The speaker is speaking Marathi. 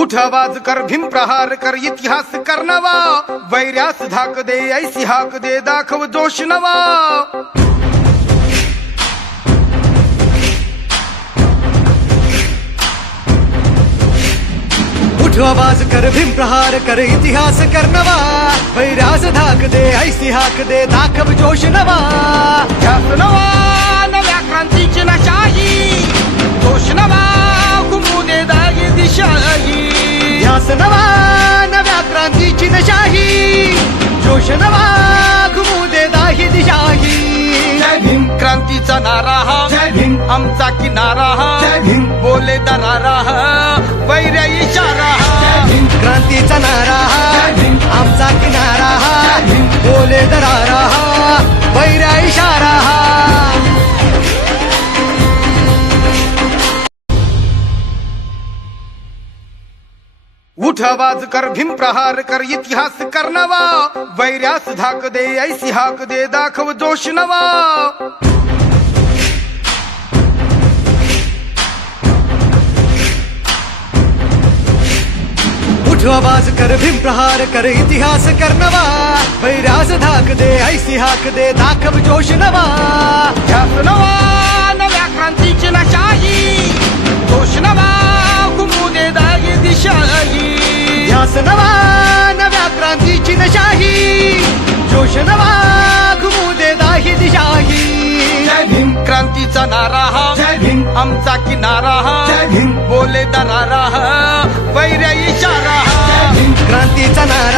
उठ आवाज कर भीम प्रहार कर इतिहास कर नवा वैर्यास धाक दे ऐसी हाक दे दाखव जोश नवा उठ आवाज कर भीम प्रहार कर इतिहास कर नवा वैर्यास धाक दे ऐसी हाक दे दाखव जोश नवा ध्यास नवा नव्या क्रांतीची नशाही जोश नवा घुमू दे दागी दिशाही ध्यास नवा नव्या क्रांतीची नशाही जोश नवा घुमू दे दाही दिशाही जय भीम क्रांतीचा नारा हा जय भीम आमचा किनारा हा जय भीम बोले दरारा हा वैर्या इशारा हा भीम क्रांतीचा नारा जय भीम आमचा किनारा जय भीम बोले दरारा वैर्या इशारा उठ आवाज कर भीम प्रहार कर इतिहास कर नवा वैर्यास धाक दे ऐसी हाक दे दाखव जोश नवा उठ आवाज कर भीम प्रहार कर इतिहास कर नवा वैर्यास धाक दे ऐसी हाक दे दाखव जोश नवा ध्यास नवा नव्या क्रांतीची नशाही जोश नवा घुमू दे दागी दिशाही ध्यास नवा नव्या क्रांतीची नशाही जोश नवा घुमू दे दाही दिशाही जय भीम क्रांतीचा नारा हा जय भीम आमचा किनारा हा जय भीम बोले दरारा हा वैर्या इशारा हा क्रांतीचा नारा